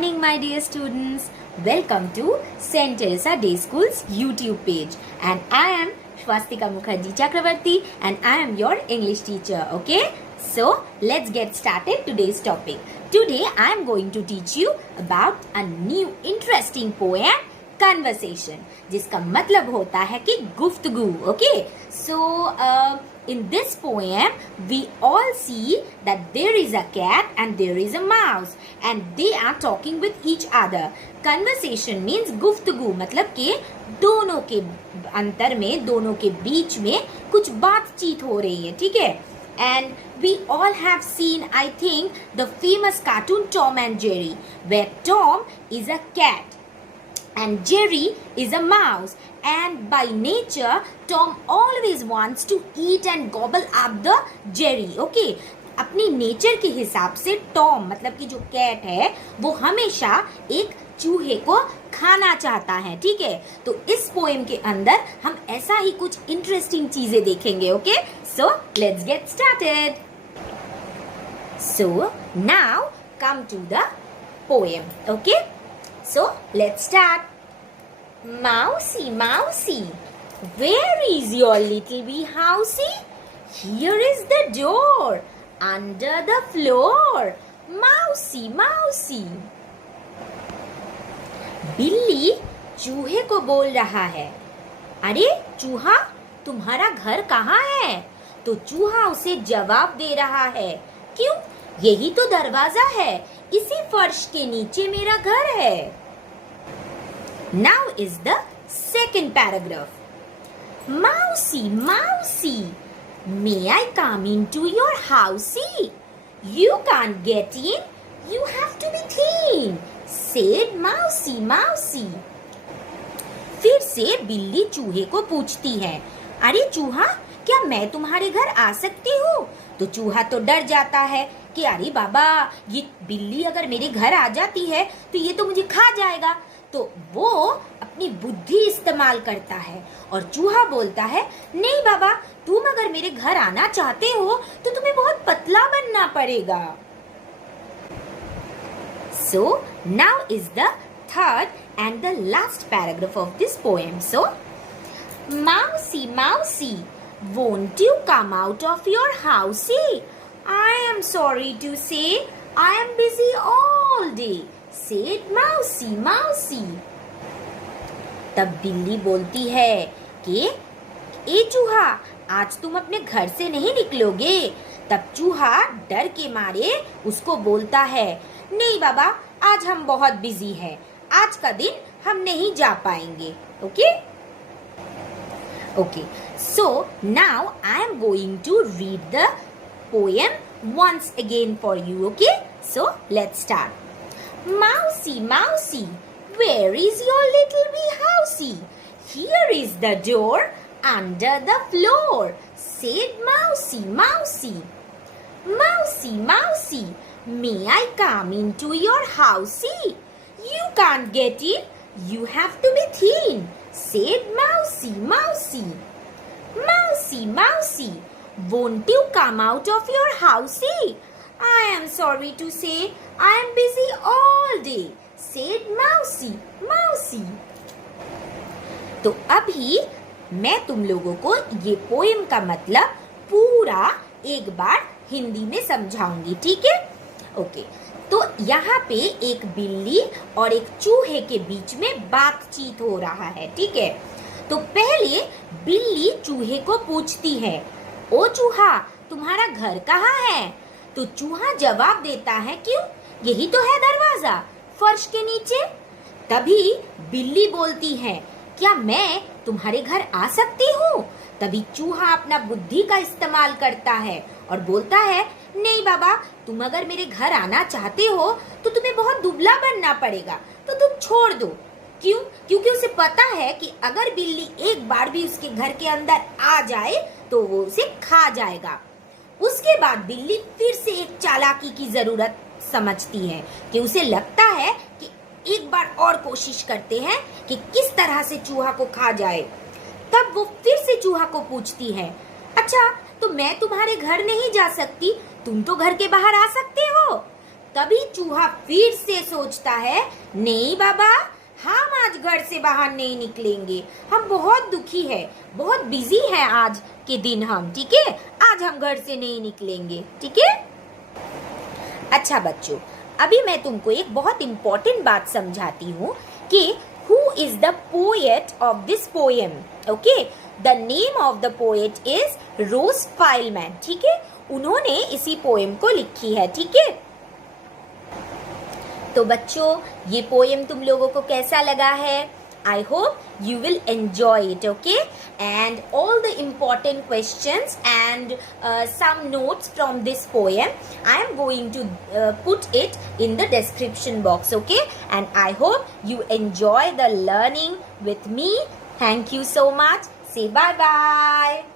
morning, my dear students. Welcome to St. Teresa Day School's YouTube page. And I am Shwastika Mukherjee Chakravarti and I am your English teacher. Okay? So, let's get started today's topic. Today, I am going to teach you about a new interesting poem, Conversation, जिसका मतलब होता है कि गुफ्तगू. Okay? So, in this poem, we all see that there is a cat and there is a mouse and they are talking with each other. Conversation means गुफ्तगू, मतलब कि दोनों के अंतर में, दोनों के बीच में कुछ बातचीत हो रही है, ठीक है? And we all have seen, I think, the famous cartoon Tom and Jerry, where Tom is a cat and Jerry is a mouse. And by nature, Tom always wants to eat and gobble up the Jerry. Okay? अपनी nature के हिसाब से Tom मतलब कि जो cat है वो हमेशा एक चूहे को खाना चाहता है, ठीक है? तो इस पोएम के अंदर हम ऐसा ही कुछ इंटरेस्टिंग चीजें देखेंगे. Okay, so let's get started. So now come to the poem. Okay, so let's start. Mousey, mousey, where is your little wee housey? Here is the door, under the floor. Mousey, mousey. बिल्ली चूहे को बोल रहा है, अरे चूहा, तुम्हारा घर कहाँ है? तो चूहा उसे जवाब दे रहा है, क्यों? यही तो दरवाजा है, इसी फर्श के नीचे मेरा घर है. Now is the second paragraph. Mousey, mousey, may I come into your housey? You can't get in, you have to be thin, said mousey, mousey. फिर से बिल्ली चूहे को पूछती है, अरे चूहा, क्या मैं तुम्हारे घर आ सकती हूँ? तो चूहा तो डर जाता है कि अरे बाबा, ये बिल्ली अगर मेरे घर आ जाती है तो ये तो मुझे खा जाएगा. तो वो अपनी बुद्धि इस्तेमाल करता है और चूहा बोलता है, नहीं बाबा, तुम अगर मेरे घर आना चाहते हो तो तुम्हें बहुत पतला बनना पड़ेगा. So now is the third and the last paragraph of this poem. So, mousey, mousey, won't you come out of your housey? I am sorry to say I am busy all day, said mousey, mousey. तब बिल्ली बोलती है कि ए चूहा, आज तुम अपने घर से नहीं निकलोगे. तब चूहा डर के मारे उसको बोलता है, नहीं बाबा, आज हम बहुत बिजी हैं, आज का दिन हम नहीं जा पाएंगे. Okay okay, so now I am going to read the poem once again for you. Okay, so let's start. Mousey, mousey, where is your little wee housey? Here is the door, under the floor, said mousey, mousey. Mousey, mousey, may I come into your housey? You can't get in, you have to be thin, said mousey, mousey. Mousey, mousey, won't you come out of your housey? I am sorry to say I am busy all day, said mousey, mousey. तो अभी मैं तुम लोगों को ये poem का मतलब पूरा एक बार हिंदी में समझाऊंगी, ठीक है? ओके, तो यहाँ पे एक बिल्ली और एक चूहे के बीच में बातचीत हो रहा है, ठीक है? तो पहले बिल्ली चूहे को पूछती है, ओ चूहा, तुम्हारा घर कहाँ है? तो चूहा जवाब देता है, क्यों? यही तो है दरवाजा, फर्श के नीचे. तभी बिल्ली बोलती है, क्या मैं तुम्हारे घर आ सकती हूँ? तभी चूहा अपना बुद्धि का इस्तेमाल करता है और बोलता है, नहीं बाबा, तुम अगर मेरे घर आना चाहते हो तो तुम्हें बहुत दुबला बनना पड़ेगा, तो तुम छोड़ दो. क्यों? क्योंकि उसे पता है कि अगर बिल्ली एक बार भी उसके घर के अंदर आ जाए तो वो उसे खा जाएगा. उसके बाद बिल्ली फिर से एक चालाकी की जरूरत समझती है कि उसे लगता है कि एक बार और कोशिश करते हैं कि किस तरह से चूहा को खा जाए. तब वो फिर से चूहा को पूछती है, अच्छा, तो मैं तुम्हारे घर नहीं जा सकती, तुम तो घर के बाहर आ सकते हो. तभी चूहा फिर से सोचता है, नहीं बाबा, हम आज घर से बाहर नहीं निकलेंगे, हम बहुत दुखी है, बहुत बिजी है आज के दिन हम, ठीक है, आज हम घर से नहीं निकलेंगे, ठीक है। अच्छा बच्चों, अभी मैं तुमको एक बहुत इम्पोर्टेंट बात समझाती हूँ कि who is the poet of this poem, okay? The name of the poet is Rose Fileman, ठीक है, उन्होंने इसी पोएम को लिखी है, ठीक है। तो बच्चों, ये पोएम तुम लोगों को कैसा लगा है? I hope you will enjoy it, okay? And all the important questions and some notes from this poem, I am going to put it in the description box, okay? And I hope you enjoy the learning with me. Thank you so much. Say bye-bye.